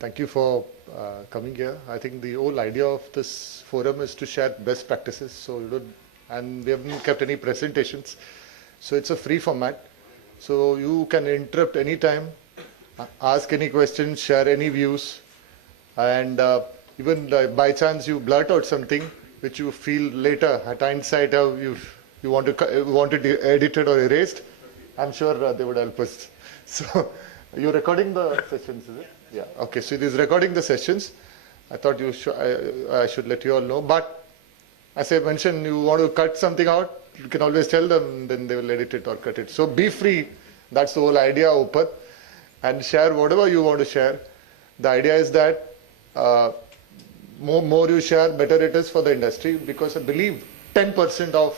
Thank you for coming here. I think the whole idea of this forum is to share best practices. So and we haven't kept any presentations. So it's a free format. So you can interrupt anytime, ask any questions, share any views, and even by chance you blurt out something which you feel later at hindsight you want it edited or erased. I'm sure they would help us. So you're recording the sessions, is it? Yeah. Okay. So it is recording the sessions. I thought I should let you all know. But as I mentioned, you want to cut something out, you can always tell them, then they will edit it or cut it. So be free. That's the whole idea, open, and share whatever you want to share. The idea is that more you share, better it is for the industry, because I believe 10% of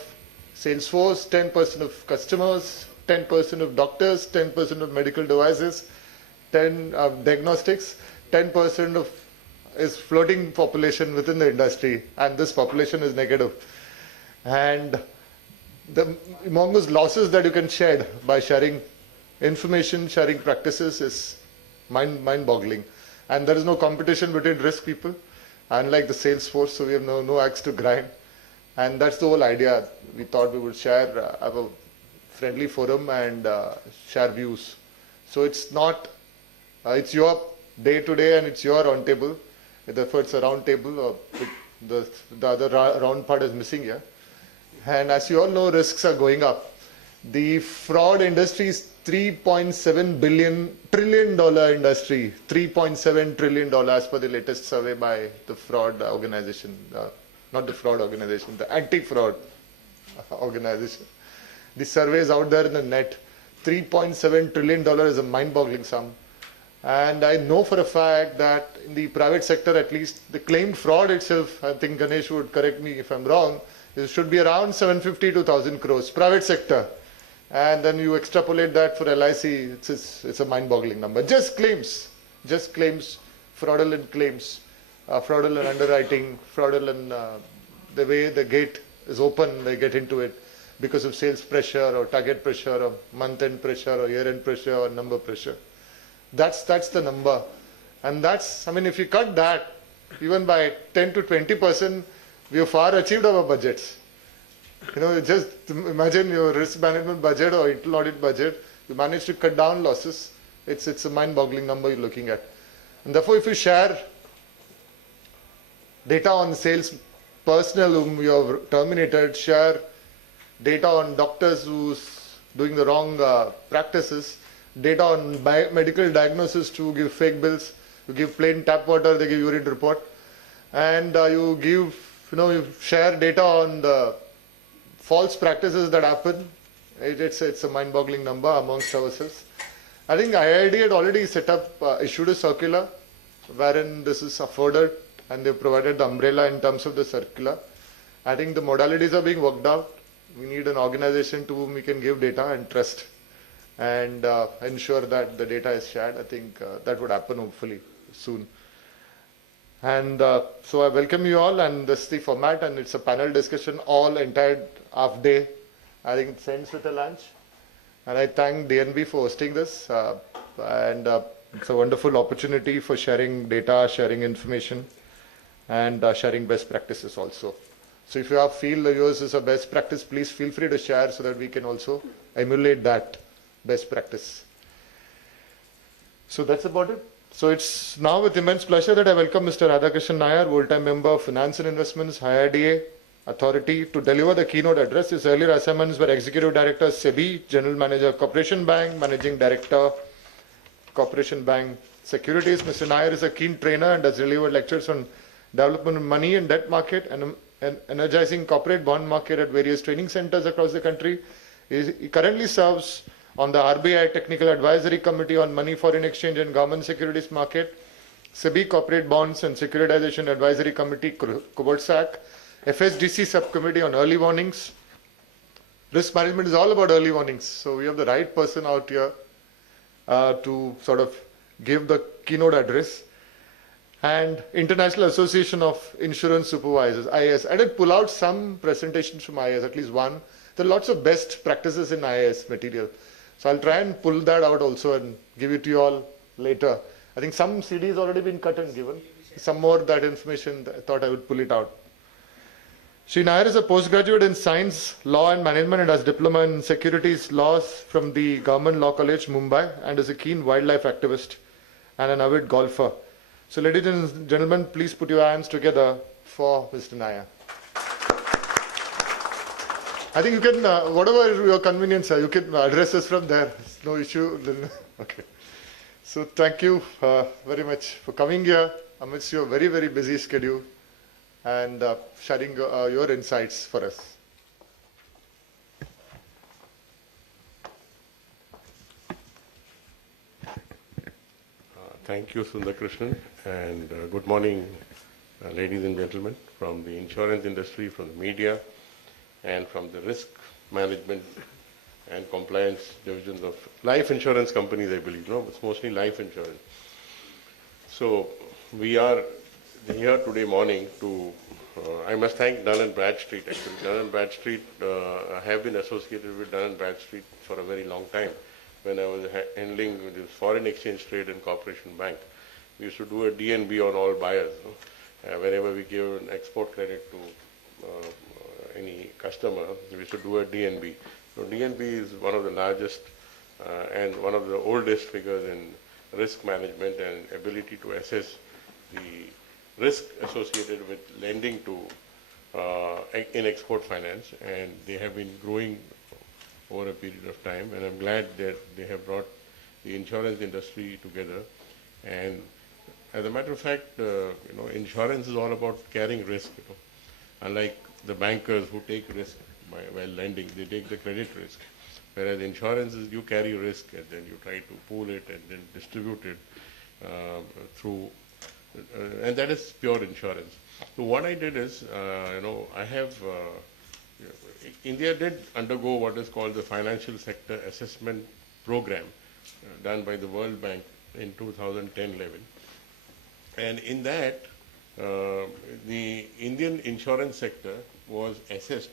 Salesforce, 10% of customers, 10% of doctors, 10% of medical devices, 10 diagnostics, 10% of is floating population within the industry, and this population is negative. And the humongous losses that you can shed by sharing information, sharing practices is mind-boggling. And there is no competition between risk people, unlike the Salesforce, so we have no axe to grind. And that's the whole idea. We thought we would share, have a friendly forum and share views. So it's not, it's your day today and it's your roundtable. Therefore, it's a roundtable. The other round part is missing here. And as you all know, risks are going up. The fraud industry is $3.7 trillion industry. $3.7 trillion as per the latest survey by the fraud organization. Not the fraud organization, the anti-fraud organization. The survey is out there in the net. $3.7 trillion is a mind-boggling sum. And I know for a fact that in the private sector, at least, the claimed fraud itself, I think Ganesh would correct me if I'm wrong, it should be around 750 to 1,000 crores, private sector. And then you extrapolate that for LIC, it's a mind-boggling number. Just claims, fraudulent claims, fraudulent underwriting, fraudulent, the way the gate is open, they get into it because of sales pressure or target pressure or month-end pressure or year-end pressure or number pressure. That's the number. And that's, I mean, if you cut that, even by 10 to 20%, we have far achieved our budgets. You know, just imagine your risk management budget or internal audit budget, you manage to cut down losses. It's a mind-boggling number you're looking at. And therefore, if you share data on sales personnel whom you have terminated, share data on doctors who's doing the wrong practices, data on medical diagnosis to give fake bills, you give plain tap water, they give urine report, and you share data on the false practices that happen. It's a mind-boggling number amongst ourselves. I think IID had already set up, issued a circular wherein this is afforded, and they've provided the umbrella in terms of the circular. I think the modalities are being worked out. We need an organization to whom we can give data and trust, and ensure that the data is shared. I think that would happen hopefully soon. And so I welcome you all, and this is the format, and it's a panel discussion all entire half day. I think it ends with a lunch. And I thank DNB for hosting this. And it's a wonderful opportunity for sharing data, sharing information, and sharing best practices also. So if you feel yours is a best practice, please feel free to share so that we can also emulate that best practice. So that's about it. So it's now with immense pleasure that I welcome Mr. Radhakrishnan Nair, full-time member of Finance and Investments, IRDA Authority, to deliver the keynote address. His earlier assignments were Executive Director, SEBI, General Manager, Corporation Bank, Managing Director, Corporation Bank Securities. Mr. Nair is a keen trainer and has delivered lectures on development of money and debt market and energizing corporate bond market at various training centers across the country. He currently serves on the RBI Technical Advisory Committee on Money, Foreign Exchange and Government Securities Market, SEBI Corporate Bonds and Securitization Advisory Committee, COBORSAC, FSDC Subcommittee on Early Warnings. Risk management is all about early warnings. So we have the right person out here to sort of give the keynote address. And International Association of Insurance Supervisors, IAS. I did pull out some presentations from IAS, at least one. There are lots of best practices in IAS material. So I'll try and pull that out also and give it to you all later. I think some CD has already been cut and given. Some more that information, I thought I would pull it out. Shri Nair is a postgraduate in Science, Law and Management and has diploma in Securities Laws from the Government Law College, Mumbai, and is a keen wildlife activist and an avid golfer. So ladies and gentlemen, please put your hands together for Mr. Nair. I think you can, whatever your convenience, you can address us from there. It's no issue. Okay. So thank you very much for coming here amidst your very, very busy schedule and sharing your insights for us. Thank you, Radhakrishnan, and good morning, ladies and gentlemen, from the insurance industry, from the media, and from the risk management and compliance divisions of life insurance companies, I believe. No, it's mostly life insurance. So we are here today morning to, I must thank Dun & Bradstreet. Actually, Dun & Bradstreet, I have been associated with Dun & Bradstreet for a very long time. When I was handling this foreign exchange trade in Corporation Bank, we used to do a DNB on all buyers. Whenever we give an export credit to any customer, we used to do a DNB. So DNB is one of the largest and one of the oldest figures in risk management and ability to assess the risk associated with lending to in export finance, and they have been growing over a period of time, and I'm glad that they have brought the insurance industry together. And as a matter of fact, insurance is all about carrying risk. Unlike the bankers who take risk while lending, they take the credit risk. Whereas insurance is you carry risk and then you try to pool it and then distribute it through, and that is pure insurance. So what I did is, I have, India did undergo what is called the Financial Sector Assessment Program done by the World Bank in 2010-11. And in that, the Indian insurance sector was assessed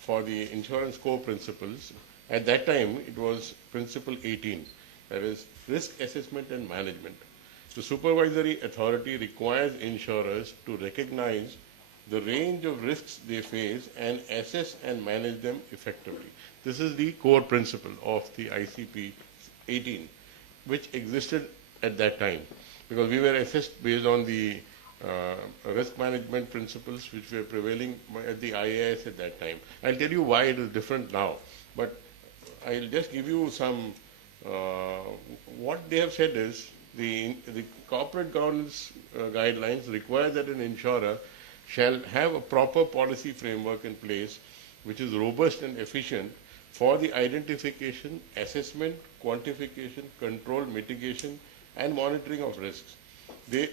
for the insurance core principles. At that time, it was Principle 18, that is risk assessment and management. The supervisory authority requires insurers to recognize the range of risks they face and assess and manage them effectively. This is the core principle of the ICP 18, which existed at that time, because we were assessed based on the risk management principles which were prevailing at the IAS at that time. I'll tell you why it is different now, but I'll just give you some, what they have said is the corporate governance guidelines require that an insurer shall have a proper policy framework in place which is robust and efficient for the identification, assessment, quantification, control, mitigation, and monitoring of risks. They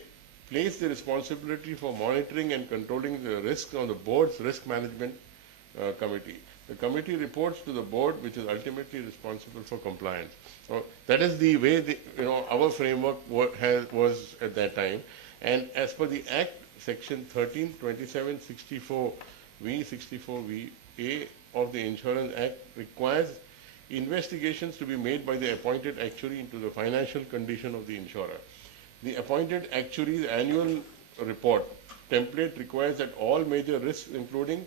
place the responsibility for monitoring and controlling the risks on the board's risk management committee. The committee reports to the board, which is ultimately responsible for compliance. So that is the way our framework was at that time. And as per the Act, Section 1327/64V of the Insurance Act requires investigations to be made by the appointed actuary into the financial condition of the insurer. The appointed actuary's annual report template requires that all major risks, including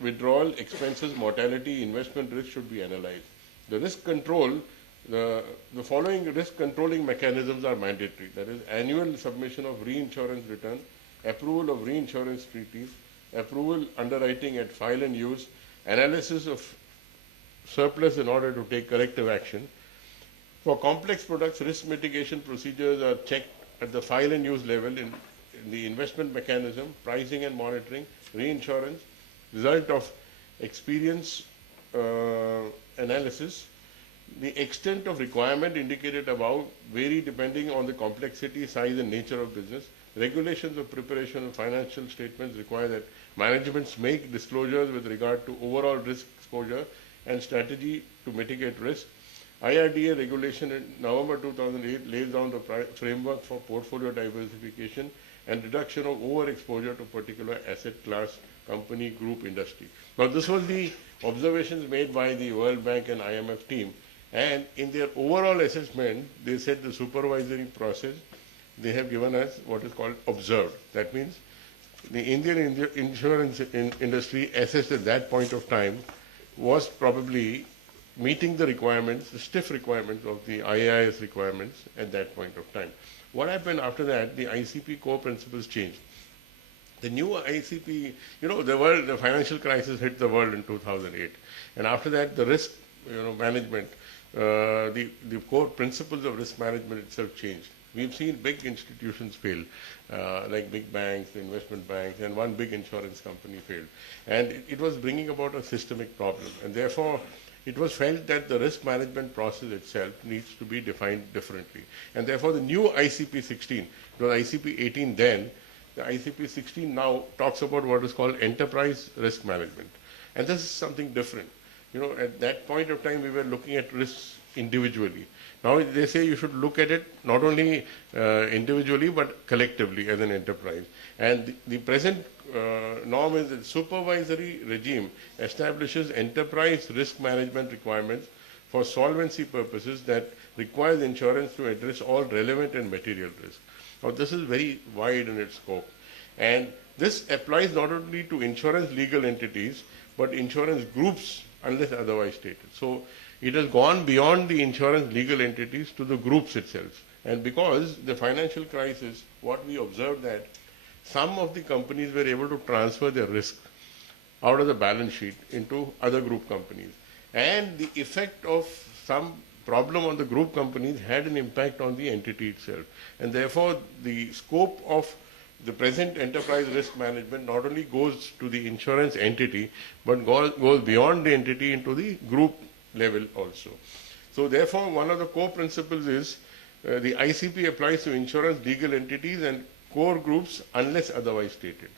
withdrawal expenses, mortality, investment risk, should be analyzed. The risk control, the following risk controlling mechanisms are mandatory. That is, annual submission of reinsurance return, approval of reinsurance treaties, approval underwriting at file and use, analysis of surplus in order to take corrective action. For complex products, risk mitigation procedures are checked at the file and use level in the investment mechanism, pricing and monitoring, reinsurance, result of experience analysis. The extent of requirement indicated above vary depending on the complexity, size and nature of business. Regulations of preparation of financial statements require that managements make disclosures with regard to overall risk exposure and strategy to mitigate risk. IRDA regulation in November 2008 lays down the framework for portfolio diversification and reduction of overexposure to particular asset class, company, group, industry. Now, this was the observations made by the World Bank and IMF team, And in their overall assessment, they said the supervisory process, they have given us what is called observed. That means the Indian insurance industry assessed at that point of time was probably meeting the requirements, the stiff requirements of the IAIS requirements at that point of time. What happened after that, the ICP core principles changed. The new ICP, the financial crisis hit the world in 2008. And after that, the risk, management, the core principles of risk management itself changed. We've seen big institutions fail, like big banks, the investment banks, and one big insurance company failed. And it was bringing about a systemic problem. And therefore, it was felt that the risk management process itself needs to be defined differently. And therefore, the new ICP 16, it was ICP 18 then, the ICP 16 now talks about what is called enterprise risk management. And this is something different. At that point of time, we were looking at risks individually. Now they say you should look at it not only individually but collectively as an enterprise. And the present norm is that supervisory regime establishes enterprise risk management requirements for solvency purposes that requires insurance to address all relevant and material risks. Now this is very wide in its scope. And this applies not only to insurance legal entities but insurance groups unless otherwise stated. So it has gone beyond the insurance legal entities to the groups itself. And because the financial crisis, what we observed that some of the companies were able to transfer their risk out of the balance sheet into other group companies. And the effect of some problem on the group companies had an impact on the entity itself. And therefore, the scope of the present enterprise risk management not only goes to the insurance entity, but goes beyond the entity into the group level also. So therefore, one of the core principles is the ICP applies to insurance legal entities and core groups unless otherwise stated.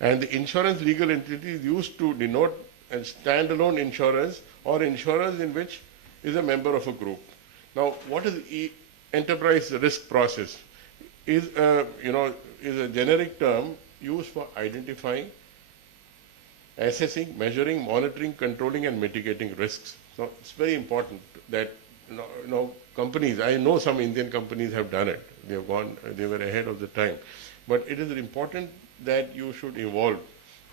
And the insurance legal entity is used to denote a standalone insurance or insurance in which is a member of a group. Now, what is enterprise risk process? Is a generic term used for identifying, assessing, measuring, monitoring, controlling, and mitigating risks. So it's very important that companies. I know some Indian companies have done it. They were ahead of the time. But it is important that you should evolve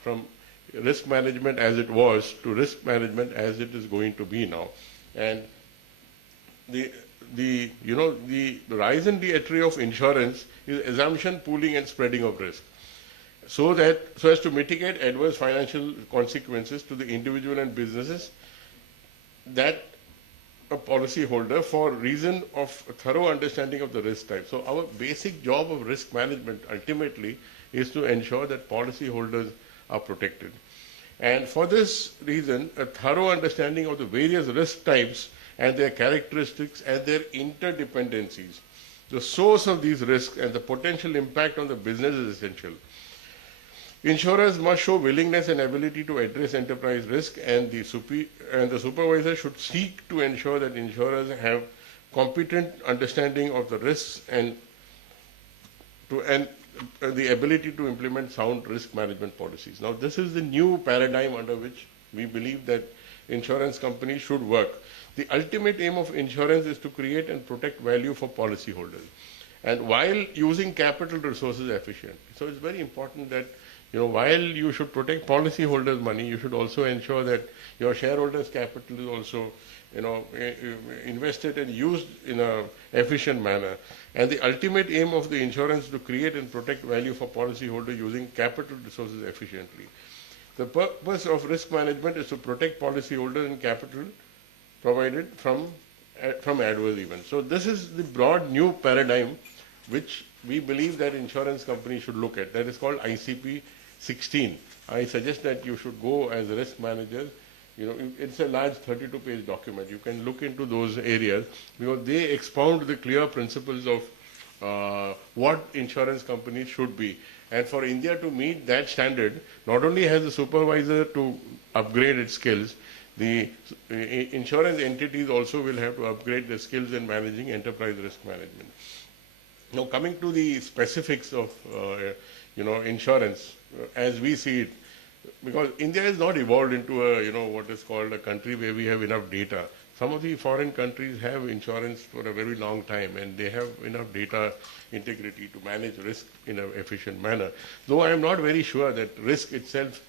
from risk management as it was to risk management as it is going to be now. And the raison d'etre of insurance is assumption, pooling, and spreading of risk, so as to mitigate adverse financial consequences to the individual and businesses that a policyholder for reason of a thorough understanding of the risk type. So our basic job of risk management ultimately is to ensure that policyholders are protected. And for this reason, a thorough understanding of the various risk types and their characteristics and their interdependencies, the source of these risks and the potential impact on the business is essential. Insurers must show willingness and ability to address enterprise risk, and the supervisor should seek to ensure that insurers have competent understanding of the risks and the ability to implement sound risk management policies. Now, this is the new paradigm under which we believe that insurance companies should work. The ultimate aim of insurance is to create and protect value for policyholders, and while using capital resources efficiently. So it's very important that while you should protect policyholders' money, you should also ensure that your shareholders' capital is also invested and used in an efficient manner. And the ultimate aim of the insurance is to create and protect value for policyholders using capital resources efficiently. The purpose of risk management is to protect policyholders and capital provided from adverse events. So this is the broad new paradigm which we believe that insurance companies should look at. That is called ICP 16. I suggest that you should go as risk managers. It's a large 32-page document. You can look into those areas because they expound the clear principles of what insurance companies should be. And for India to meet that standard, not only has the supervisor to upgrade its skills, the insurance entities also will have to upgrade their skills in managing enterprise risk management. Now, coming to the specifics of insurance, as we see it, because India has not evolved into a what is called a country where we have enough data. some of the foreign countries have insurance for a very long time, and they have enough data integrity to manage risk in an efficient manner. Though I am not very sure that risk itself,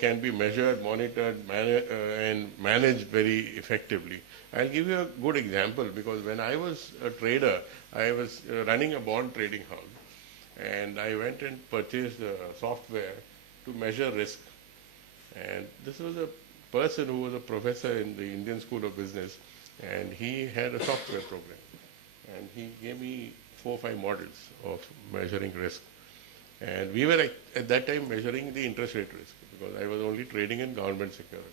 can be measured, monitored, and managed very effectively. I'll give you a good example, because when I was a trader, I was running a bond trading house, and I went and purchased software to measure risk. And this was a person who was a professor in the Indian School of Business, and he had a software program. And he gave me 4 or 5 models of measuring risk. And we were at that time measuring the interest rate risk, because I was only trading in government securities.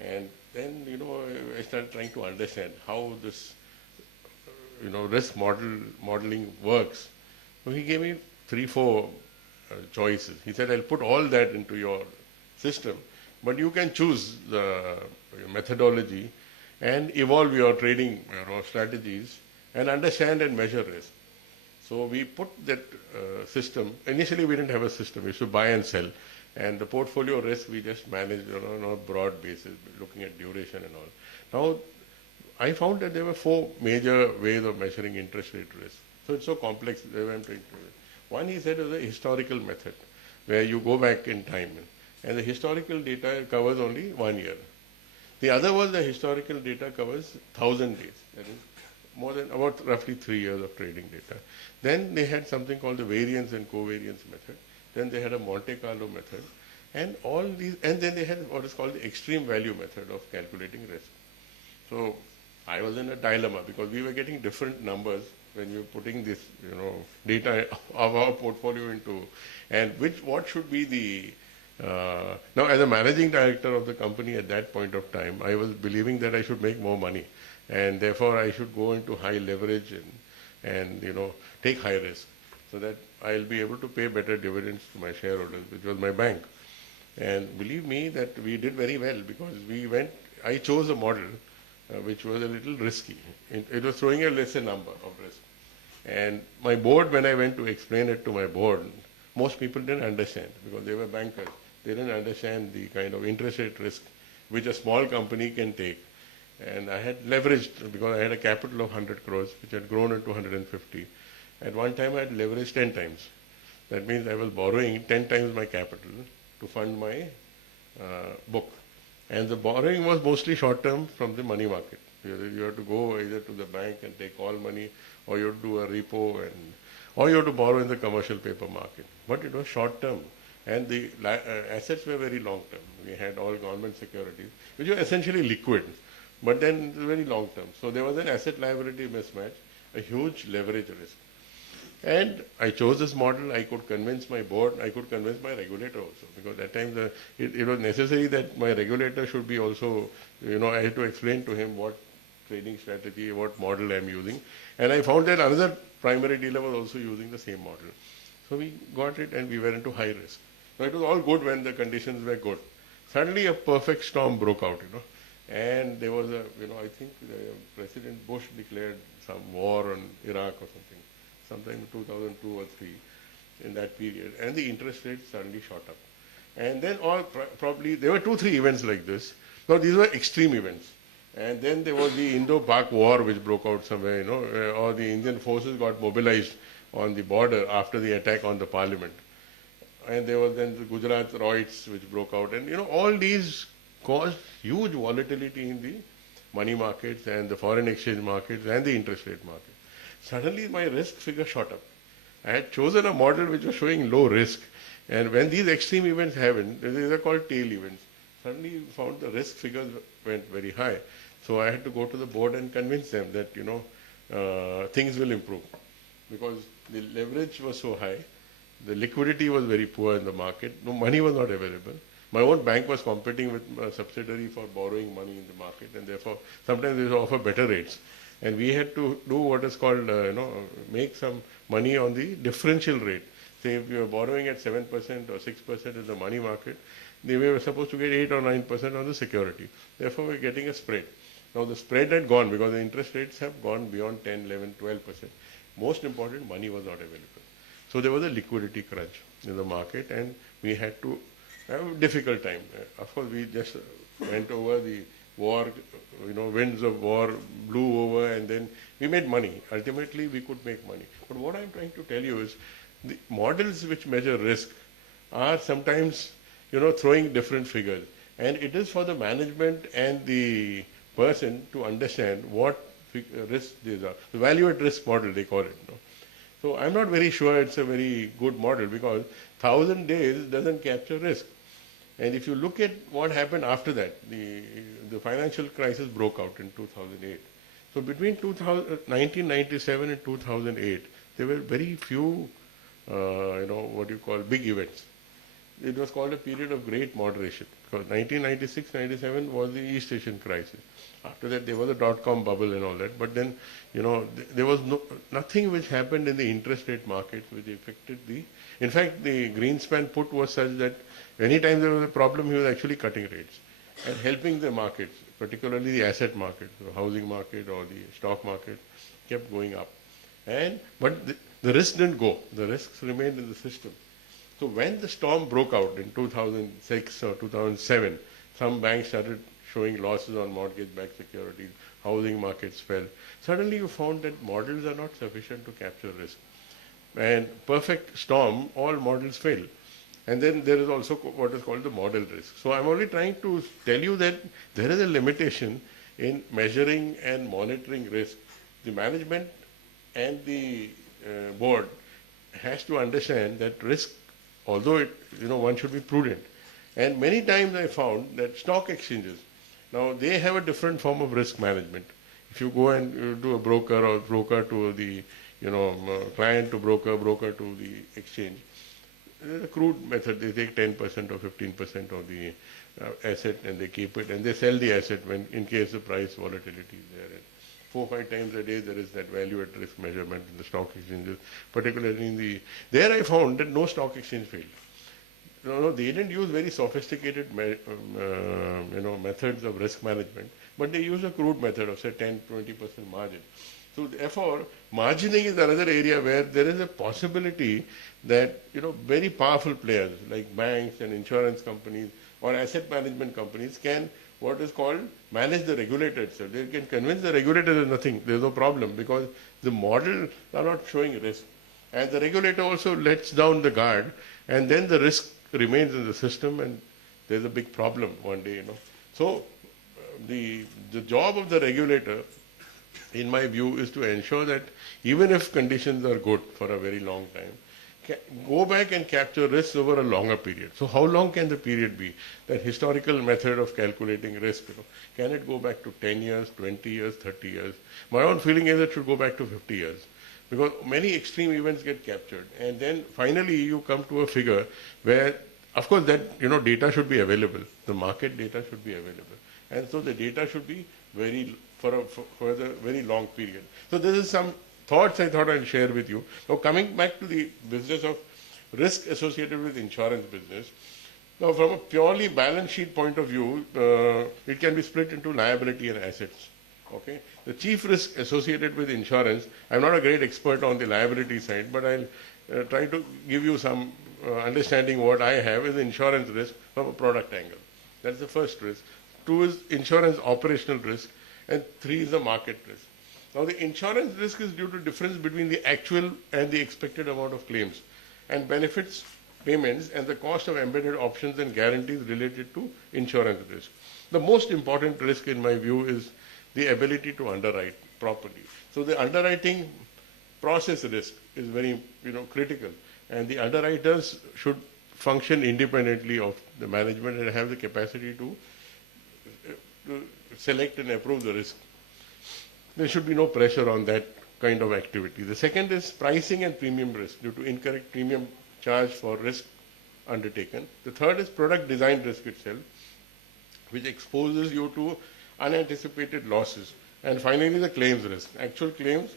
And then, I started trying to understand how this, risk modeling works. So he gave me 3, 4 choices. He said, I'll put all that into your system, but you can choose the methodology and evolve your trading strategies and understand and measure risk. So we put that system. Initially, we didn't have a system. We used to buy and sell. And the portfolio risk, we just managed on a broad basis, looking at duration and all. Now, I found that there were 4 major ways of measuring interest rate risk. So it's so complex. One, he said, is a historical method, where you go back in time. And the historical data covers only 1 year. The other was the historical data covers 1,000 days. That is about roughly 3 years of trading data. Then they had something called the variance and covariance method. Then they had a Monte Carlo method. And then they had what is called the extreme value method of calculating risk. So I was in a dilemma, because we were getting different numbers when you're putting this, data of our portfolio into, and what should be the, now as a managing director of the company at that point of time, I was believing that I should make more money, and therefore I should go into high leverage and take high risk, so that I'll be able to pay better dividends to my shareholders, which was my bank. And believe me that we did very well, because I chose a model which was a little risky. It was throwing a lesser number of risk. And my board, when I went to explain it to my board, most people didn't understand, because they were bankers. They didn't understand the kind of interest rate risk which a small company can take. And I had leveraged, because I had a capital of 100 crores, which had grown into 150. At one time, I had leveraged 10 times. That means I was borrowing 10 times my capital to fund my book. And the borrowing was mostly short-term from the money market. You have to go either to the bank and take all money, or you have to do a repo, or you have to borrow in the commercial paper market. But it was short-term. And the assets were very long-term. We had all government securities, which were essentially liquid, but then very long-term. So there was an asset-liability mismatch, a huge leverage risk. And I chose this model. I could convince my board. I could convince my regulator also, because at times it was necessary that my regulator should be also, I had to explain to him what trading strategy, what model I'm using. And I found that another primary dealer was also using the same model. So we got it, and we were into high risk. Now, it was all good when the conditions were good. Suddenly a perfect storm broke out, and there was I think President Bush declared some war on Iraq or something, sometime in 2002 or 3, in that period, and the interest rates suddenly shot up. And then probably, there were 2, 3 events like this. Now, these were extreme events. And then there was the Indo-Pak war, which broke out somewhere, or the Indian forces got mobilized on the border after the attack on the parliament. And there was then the Gujarat riots, which broke out. And, all these caused huge volatility in the money markets and the foreign exchange markets and the interest rate market. Suddenly, my risk figure shot up. I had chosen a model which was showing low risk. And when these extreme events happened, these are called tail events, suddenly you found the risk figures went very high. So I had to go to the board and convince them that, things will improve. Because the leverage was so high, the liquidity was very poor in the market, no money was not available. My own bank was competing with a subsidiary for borrowing money in the market, and therefore sometimes they offer better rates. And we had to do what is called, make some money on the differential rate. Say if you are borrowing at 7% or 6% in the money market, they were supposed to get 8 or 9% on the security. Therefore, we're getting a spread. Now, the spread had gone because the interest rates have gone beyond 10, 11, 12%. Most important, money was not available. So there was a liquidity crunch in the market, and we had to have a difficult time. Of course, we just went over the war, winds of war blew over, and then we made money. Ultimately, we could make money. But what I'm trying to tell you is the models which measure risk are sometimes, throwing different figures. And it is for the management and the person to understand what risk these are. The value at risk model, they call it. So I'm not very sure it's a very good model because 1,000 days doesn't capture risk. And if you look at what happened after that, the financial crisis broke out in 2008. So between 1997 and 2008, there were very few, what you call big events. It was called a period of great moderation because 1996-97 was the East Asian crisis. After that, there was a dot-com bubble and all that. But then, there was nothing which happened in the interest rate markets which affected in fact, the Greenspan put was such that anytime there was a problem, he was actually cutting rates and helping the markets, particularly the asset market, the housing market or the stock market, kept going up. But the risk didn't go. The risks remained in the system. So when the storm broke out in 2006 or 2007, some banks started showing losses on mortgage-backed securities, housing markets fell. Suddenly you found that models are not sufficient to capture risk. And perfect storm, all models fail. And then there is also what is called the model risk. So I'm only trying to tell you that there is a limitation in measuring and monitoring risk. The management and the board has to understand that risk, although one should be prudent. And many times I found that stock exchanges, now they have a different form of risk management. If you go and you do a broker or broker to the client to broker, broker to the exchange, there's a crude method. They take 10% or 15% of the asset and they keep it and they sell the asset when in case the price volatility is there. And 4 or 5 times a day there is that value at risk measurement in the stock exchanges, particularly in there I found that no stock exchange failed. No, they didn't use very sophisticated methods of risk management, but they use a crude method of say 10-20% margin. So therefore, margining is another area where there is a possibility that very powerful players like banks and insurance companies or asset management companies can what is called manage the regulator itself. They can convince the regulator there's nothing, there's no problem because the model are not showing risk. And the regulator also lets down the guard and then the risk remains in the system and there's a big problem one day. So the job of the regulator, in my view, is to ensure that even if conditions are good for a very long time, go back and capture risks over a longer period. So how long can the period be? That historical method of calculating risk, can it go back to 10 years, 20 years, 30 years? My own feeling is it should go back to 50 years. Because many extreme events get captured. And then finally you come to a figure where, of course, that data should be available. The market data should be available. And so the data should be for a very long period. So this is some thoughts I thought I'll share with you. Now coming back to the business of risk associated with insurance business. Now from a purely balance sheet point of view, it can be split into liability and assets. Okay. The chief risk associated with insurance, I'm not a great expert on the liability side, but I'll try to give you some understanding what I have is insurance risk from a product angle. That's the first risk. 2 is insurance operational risk, and 3 is the market risk. Now the insurance risk is due to difference between the actual and the expected amount of claims and benefits, payments, and the cost of embedded options and guarantees related to insurance risk. The most important risk in my view is the ability to underwrite properly. So the underwriting process risk is very critical, and the underwriters should function independently of the management and have the capacity to select and approve the risk. There should be no pressure on that kind of activity. The second is pricing and premium risk due to incorrect premium charge for risk undertaken. The third is product design risk itself, which exposes you to unanticipated losses. And finally, the claims risk. Actual claims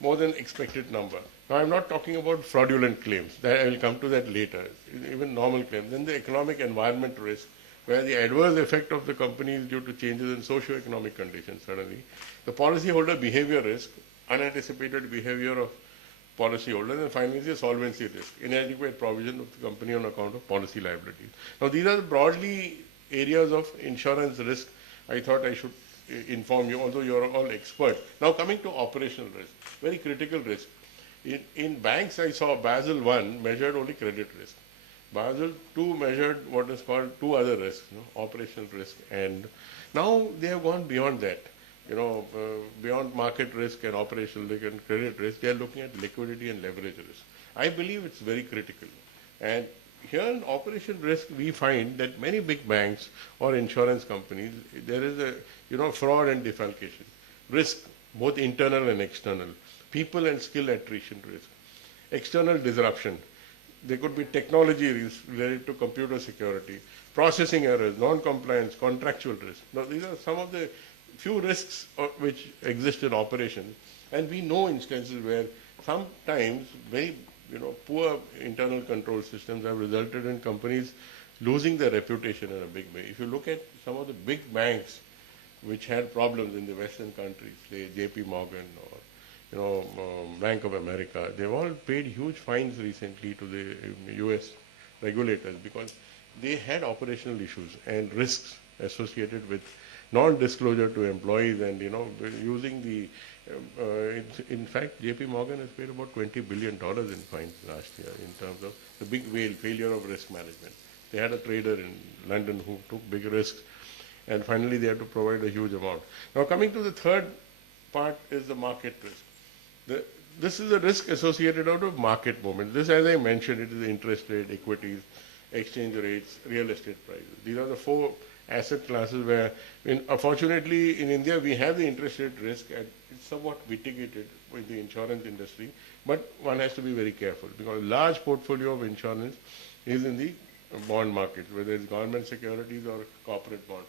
more than expected number. Now, I'm not talking about fraudulent claims. I will come to that later. Even normal claims. Then the economic environment risk, where the adverse effect of the company is due to changes in socio-economic conditions suddenly. The policyholder behavior risk, unanticipated behavior of policyholders, and finally the solvency risk, inadequate provision of the company on account of policy liabilities. Now, these are broadly areas of insurance risk I thought I should inform you, although you're all experts. Now coming to operational risk, very critical risk. In banks, I saw Basel I measured only credit risk. Basel II measured what is called two other risks, operational risk. And now they have gone beyond that. Beyond market risk and operational risk and credit risk, they are looking at liquidity and leverage risk. I believe it's very critical. And here in operation risk, we find that many big banks or insurance companies, there is a, fraud and defalcation. Risk, both internal and external. People and skill attrition risk. External disruption. There could be technology risks related to computer security, processing errors, non-compliance, contractual risk. Now, these are some of the few risks which exist in operations. And we know instances where sometimes very poor internal control systems have resulted in companies losing their reputation in a big way. If you look at some of the big banks which had problems in the Western countries, say JP Morgan or Bank of America, they've all paid huge fines recently to the US regulators because they had operational issues and risks associated with non-disclosure to employees and using the in fact, JP Morgan has paid about $20 billion in fines last year in terms of the big whale, failure of risk management. They had a trader in London who took big risks, and finally they had to provide a huge amount. Now coming to the third part is the market risk. This is a risk associated out of market movement. This, as I mentioned, it is interest rate, equities, exchange rates, real estate prices. These are the four asset classes where, unfortunately, in India, we have the interest rate risk and it's somewhat mitigated with the insurance industry, but one has to be very careful because a large portfolio of insurance is in the bond market, whether it's government securities or corporate bond.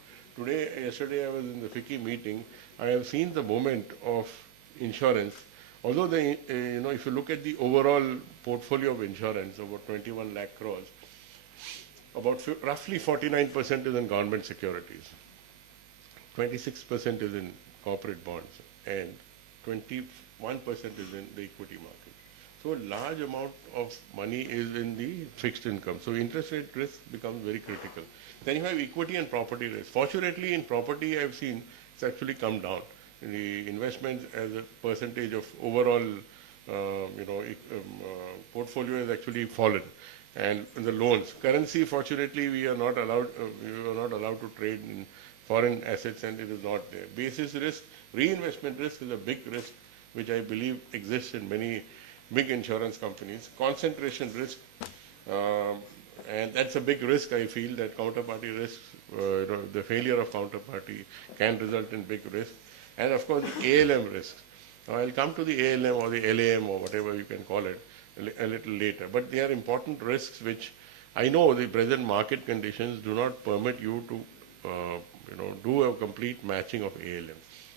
Yesterday I was in the FICCI meeting. I have seen the movement of insurance. Although if you look at the overall portfolio of insurance, about 21 lakh crores, about roughly 49% is in government securities, 26% is in corporate bonds, and 21% is in the equity market. So a large amount of money is in the fixed income. So interest rate risk becomes very critical. Then you have equity and property risk. Fortunately, in property, I've seen it's actually come down. The investments as a percentage of overall portfolio has actually fallen. And in the loans, currency, fortunately, we are not allowed to trade in foreign assets, and it is not there. Basis risk, reinvestment risk is a big risk, which I believe exists in many big insurance companies. Concentration risk, and that's a big risk. I feel that counterparty risks, the failure of counterparty can result in big risk. And of course, ALM risks. Now, I'll come to the ALM or the LAM or whatever you can call it a little later. But they are important risks which I know the present market conditions do not permit you to do a complete matching of ALM.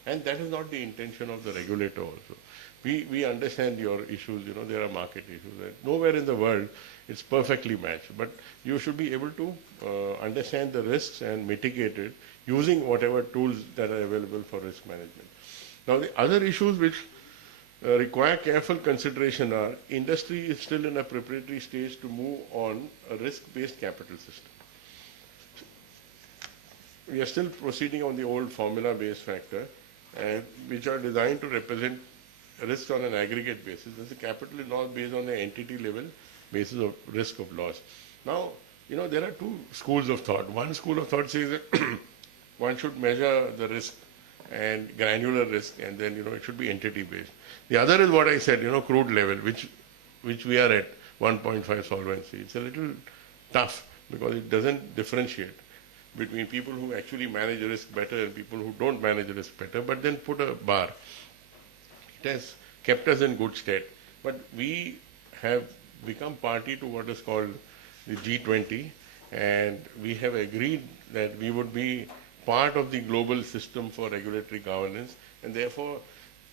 And that is not the intention of the regulator also. We understand your issues, there are market issues. Nowhere in the world it's perfectly matched. But you should be able to understand the risks and mitigate it using whatever tools that are available for risk management. Now the other issues which require careful consideration are industry is still in a preparatory stage to move on a risk-based capital system. We are still proceeding on the old formula-based factor, which are designed to represent risks on an aggregate basis. The capital is not based on the entity level basis of risk of loss. Now, there are two schools of thought. One school of thought says that one should measure the risk and granular risk, and then it should be entity based. The other is what I said, crude level, which we are at 1.5 solvency. It's a little tough because it doesn't differentiate between people who actually manage risk better and people who don't manage risk better, but then put a bar. It has kept us in good stead. But we have become party to what is called the G20, and we have agreed that we would be part of the global system for regulatory governance, and therefore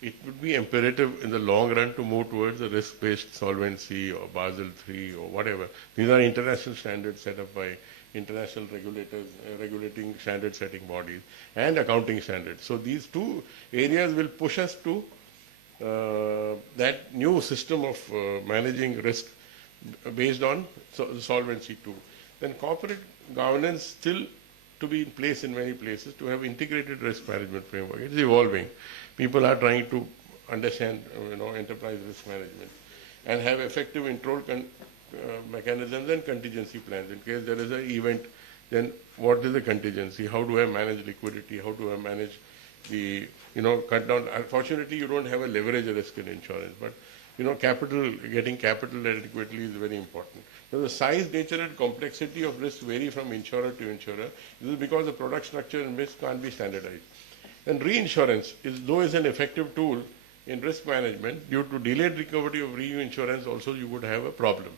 it would be imperative in the long run to move towards a risk-based solvency or Basel III or whatever. These are international standards set up by international regulators, regulating standard setting bodies, and accounting standards. So these two areas will push us to that new system of managing risk based on Solvency II. Then corporate governance still to be in place in many places to have integrated risk management framework. It's evolving. People are trying to understand, enterprise risk management and have effective control mechanisms and contingency plans. In case there is an event, then what is the contingency? How do I manage liquidity? How do I manage the, cut down? Unfortunately, you don't have a leverage risk in insurance, but getting capital adequately is very important. So the size, nature, and complexity of risk vary from insurer to insurer. This is because the product structure and risk can't be standardized. And reinsurance though is an effective tool in risk management, due to delayed recovery of reinsurance also you would have a problem.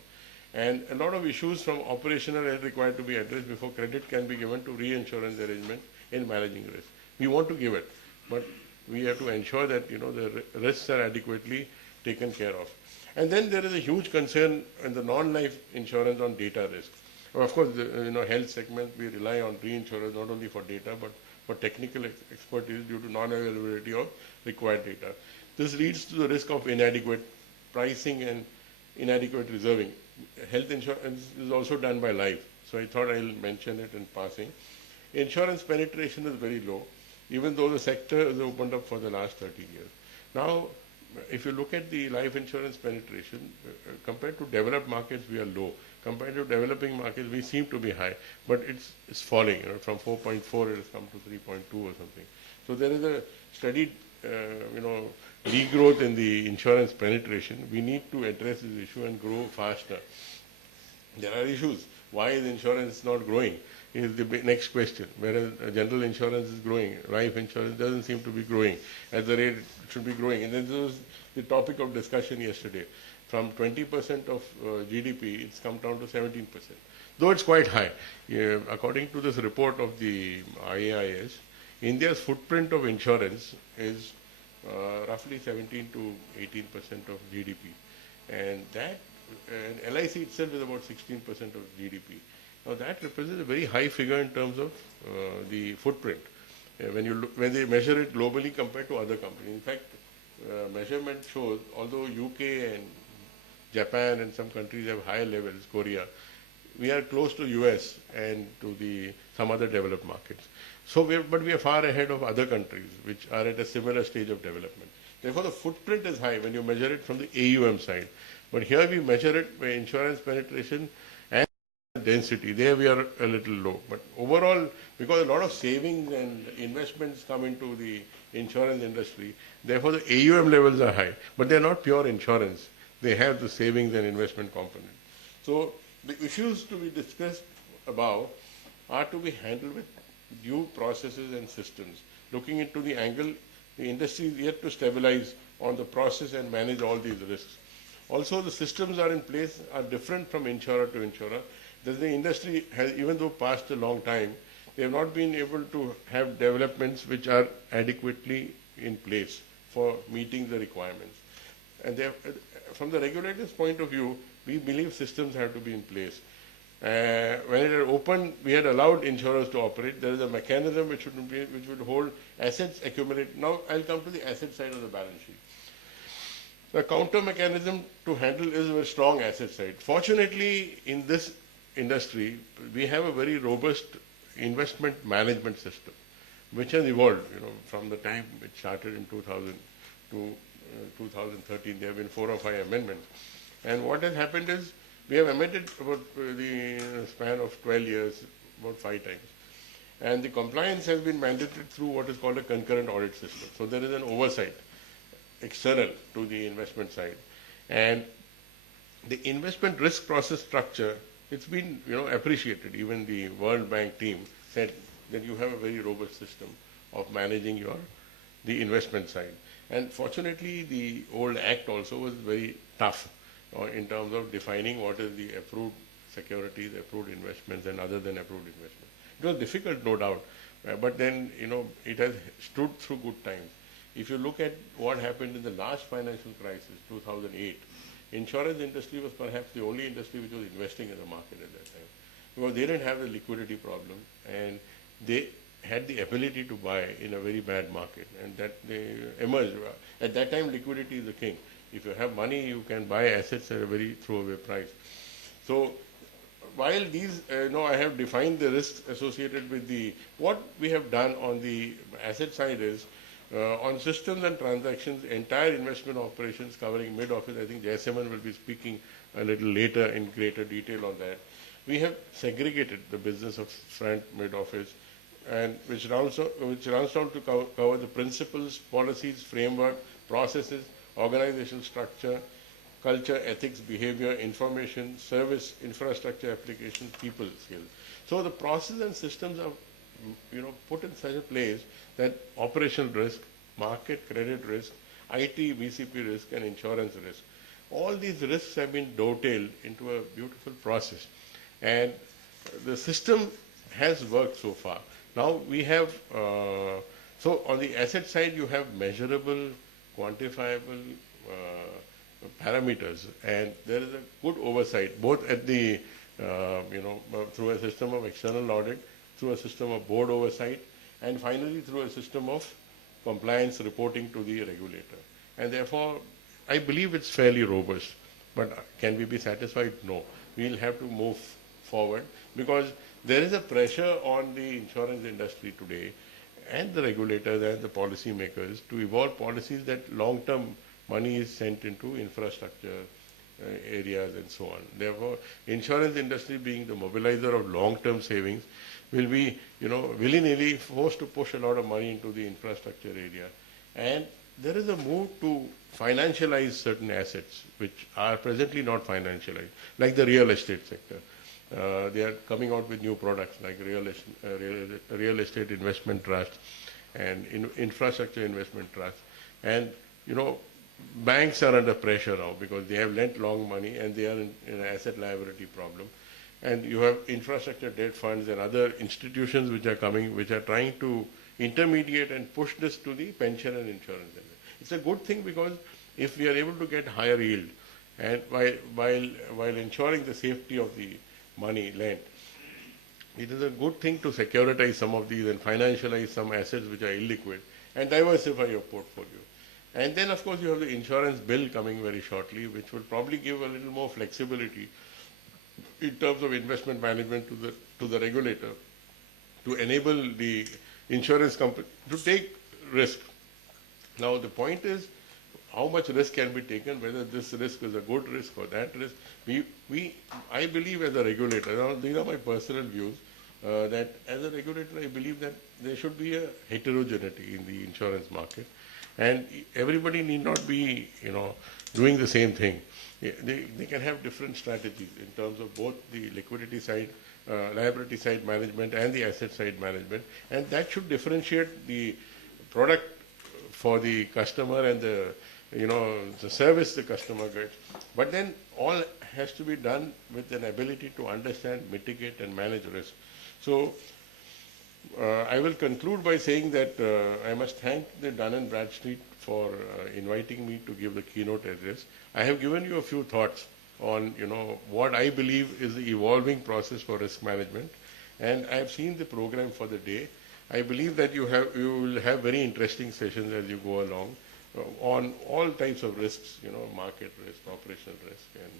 And a lot of issues from operational are required to be addressed before credit can be given to reinsurance arrangement in managing risk. We want to give it, but we have to ensure that the risks are adequately taken care of. And then there is a huge concern in the non-life insurance on data risk. Of course, the health segment, we rely on reinsurers not only for data but for technical expertise due to non-availability of required data. This leads to the risk of inadequate pricing and inadequate reserving. Health insurance is also done by life, so I thought I'll mention it in passing. Insurance penetration is very low, even though the sector has opened up for the last 30 years. Now, if you look at the life insurance penetration, compared to developed markets, we are low. Compared to developing markets, we seem to be high, but it's falling. From 4.4, it has come to 3.2 or something. So there is a steady, degrowth in the insurance penetration. We need to address this issue and grow faster. There are issues. Why is insurance not growing? Is the next question. Whereas general insurance is growing, life insurance doesn't seem to be growing at the rate it should be growing. And then this was the topic of discussion yesterday. From 20% of GDP, it's come down to 17%. Though it's quite high. According to this report of the IAIS, India's footprint of insurance is roughly 17 to 18% of GDP. And that, and LIC itself is about 16% of GDP. Now that represents a very high figure in terms of the footprint when they measure it globally compared to other companies. In fact, measurement shows, although UK and Japan and some countries have higher levels, Korea, we are close to US and to some other developed markets. So, but we are far ahead of other countries which are at a similar stage of development. Therefore, the footprint is high when you measure it from the AUM side. But here we measure it by insurance penetration and density. There we are a little low. But overall, because a lot of savings and investments come into the insurance industry, therefore the AUM levels are high. But they are not pure insurance. They have the savings and investment component. So the issues to be discussed above are to be handled with due processes and systems. Looking into the angle, the industry is yet to stabilize on the process and manage all these risks. Also, the systems are in place are different from insurer to insurer. That the industry has, even though passed a long time, they have not been able to have developments which are adequately in place for meeting the requirements. And from the regulator's point of view, we believe systems have to be in place. When it had opened, we had allowed insurers to operate. There is a mechanism which would hold assets accumulate. Now I'll come to the asset side of the balance sheet. The counter mechanism to handle is a strong asset side. Fortunately, in this industry, we have a very robust investment management system, which has evolved. From the time it started in 2000 to 2013, there have been 4 or 5 amendments. And what has happened is, we have amended about the span of 12 years, about 5 times. And the compliance has been mandated through what is called a concurrent audit system. So there is an oversight external to the investment side. And the investment risk process structure, it's been appreciated. Even the World Bank team said that you have a very robust system of managing the investment side. And fortunately, the old act also was very tough in terms of defining what is the approved securities, approved investments, and other than approved investments. It was difficult, no doubt, but then, it has stood through good times. If you look at what happened in the last financial crisis, 2008, insurance industry was perhaps the only industry which was investing in the market at that time, because they didn't have the liquidity problem, and they had the ability to buy in a very bad market, and that they emerged. At that time, liquidity is the king. If you have money, you can buy assets at a very throwaway price. So while these, I have defined the risks associated with what we have done on the asset side is, on systems and transactions, entire investment operations covering mid-office. I think Jaiseman will be speaking a little later in greater detail on that. We have segregated the business of front, mid-office, and which runs down to cover the principles, policies, framework, processes, organizational structure, culture, ethics, behavior, information, service, infrastructure, application, people skills. So the process and systems are, put in such a place that operational risk, market credit risk, IT, VCP risk, and insurance risk. All these risks have been dovetailed into a beautiful process. And the system has worked so far. Now we have, so on the asset side, you have measurable, quantifiable parameters, and there is a good oversight, both at the, through a system of external audit, through a system of board oversight, and finally through a system of compliance reporting to the regulator. And therefore, I believe it's fairly robust. But can we be satisfied? No. We'll have to move forward, because there is a pressure on the insurance industry today and the regulators and the policy makers to evolve policies that long-term money is sent into infrastructure areas and so on. Therefore, insurance industry, being the mobilizer of long-term savings, will be, willy-nilly forced to push a lot of money into the infrastructure area. And there is a move to financialize certain assets which are presently not financialized, like the real estate sector. They are coming out with new products like real estate investment trust and infrastructure investment trust. And, banks are under pressure now because they have lent long money and they are in an asset liability problem. And you have infrastructure debt funds and other institutions which are coming, which are trying to intermediate and push this to the pension and insurance. It's a good thing, because if we are able to get higher yield, and while ensuring the safety of the money lent, it is a good thing to securitize some of these and financialize some assets which are illiquid and diversify your portfolio. And then, of course, you have the insurance bill coming very shortly, which will probably give a little more flexibility in terms of investment management to the regulator, to enable the insurance company to take risk. Now, the point is, how much risk can be taken, whether this risk is a good risk or that risk. I believe as a regulator, now these are my personal views, that as a regulator, I believe that there should be a heterogeneity in the insurance market. And everybody need not be, doing the same thing. They can have different strategies in terms of both the liquidity side, liability side management and the asset side management. And that should differentiate the product for the customer and the service the customer gets. But then all has to be done with an ability to understand, mitigate and manage risk. So I will conclude by saying that I must thank the Dun & Bradstreet for inviting me to give the keynote address. I have given you a few thoughts on what I believe is the evolving process for risk management, and I have seen the program for the day. I believe that you will have very interesting sessions as you go along on all types of risks, market risk, operational risk, and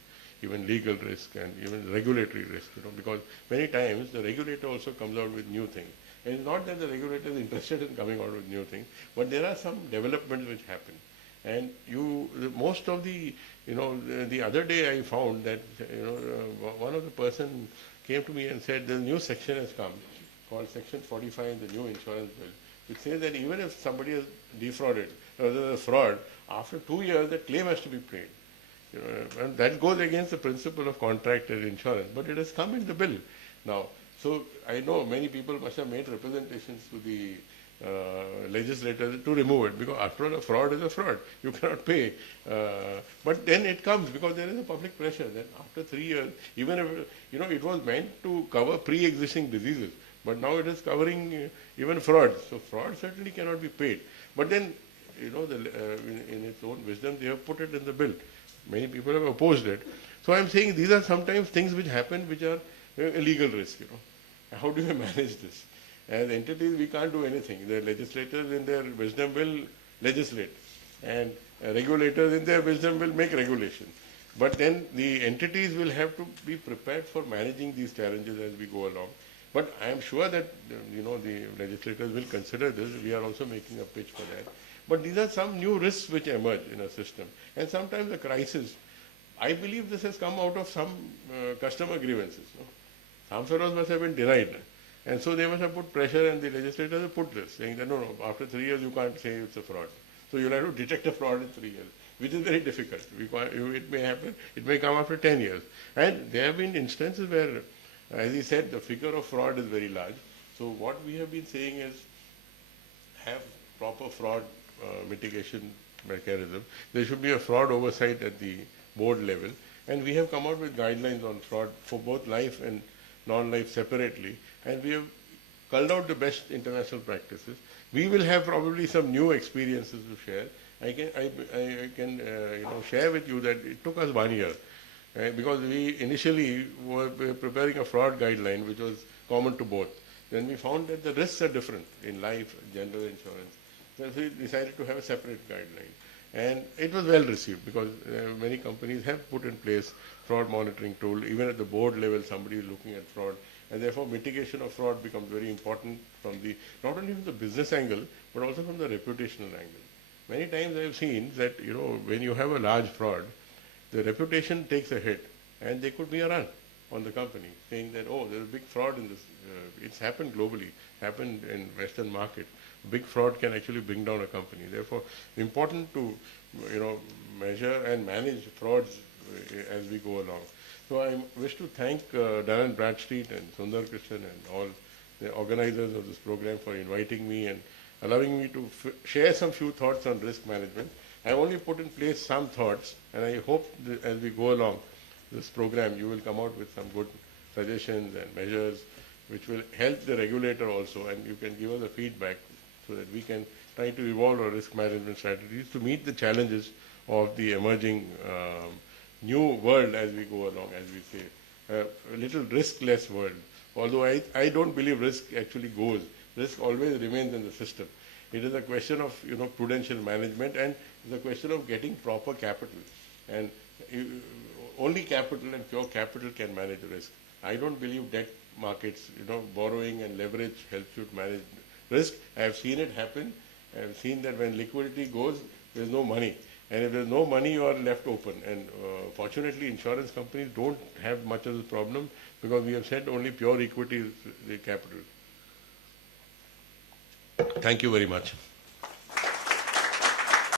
even legal risk, and even regulatory risk, because many times the regulator also comes out with new things. And it's not that the regulator is interested in coming out with new things, but there are some developments which happen. And most of the other day I found that, one of the person came to me and said, the new section has come, called Section 45 in the new insurance bill, which says that even if somebody is defrauded, or there's a fraud, after 2 years, the claim has to be paid. And that goes against the principle of contracted insurance, but it has come in the bill now. So I know many people must have made representations to the legislator to remove it, because after all, a fraud is a fraud. You cannot pay. But then it comes because there is a public pressure that after 3 years, even if, it was meant to cover pre-existing diseases, but now it is covering even fraud. So fraud certainly cannot be paid. But then, in its own wisdom, they have put it in the bill. Many people have opposed it. So I'm saying these are sometimes things which happen which are a legal risk, How do you manage this? As entities, we can't do anything. The legislators in their wisdom will legislate, and regulators in their wisdom will make regulations. But then the entities will have to be prepared for managing these challenges as we go along. But I am sure that the legislators will consider this. We are also making a pitch for that. But these are some new risks which emerge in a system. And sometimes a crisis, I believe this has come out of some customer grievances. No? Some fellows must have been denied. And so they must have put pressure, and the legislators have put this, saying that no, after 3 years you can't say it's a fraud. So you'll have to detect a fraud in 3 years, which is very difficult. It may happen, it may come after 10 years. And there have been instances where, as he said, the figure of fraud is very large. So what we have been saying is have proper fraud mitigation mechanism. There should be a fraud oversight at the board level. And we have come out with guidelines on fraud for both life and non-life separately. And we have culled out the best international practices. We will have probably some new experiences to share. I can share with you that it took us 1 year. Because we initially were preparing a fraud guideline which was common to both. Then we found that the risks are different in life, general insurance. So we decided to have a separate guideline. And it was well received because many companies have put in place fraud monitoring tool. Even at the board level, somebody is looking at fraud. And therefore, mitigation of fraud becomes very important from the, not only from the business angle, but also from the reputational angle. Many times I have seen that, when you have a large fraud, the reputation takes a hit, and there could be a run on the company, saying that, oh, there's a big fraud in this. It's happened globally, happened in Western market. Big fraud can actually bring down a company. Therefore, important to, measure and manage frauds as we go along. So I wish to thank Dun & Bradstreet and Sundar Krishnan and all the organizers of this program for inviting me and allowing me to share some few thoughts on risk management. I only put in place some thoughts, and I hope that as we go along this program, you will come out with some good suggestions and measures which will help the regulator also, and you can give us a feedback so that we can try to evolve our risk management strategies to meet the challenges of the emerging new world as we go along, as we say, a little riskless world. Although I don't believe risk actually goes. Risk always remains in the system. It is a question of prudential management, and it's a question of getting proper capital. And only capital and pure capital can manage risk. I don't believe debt markets, borrowing and leverage helps you to manage risk. I have seen it happen. I have seen that when liquidity goes, there's no money. And if there's no money, you are left open. And fortunately, insurance companies don't have much of this problem because we have said only pure equity is the capital. Thank you very much.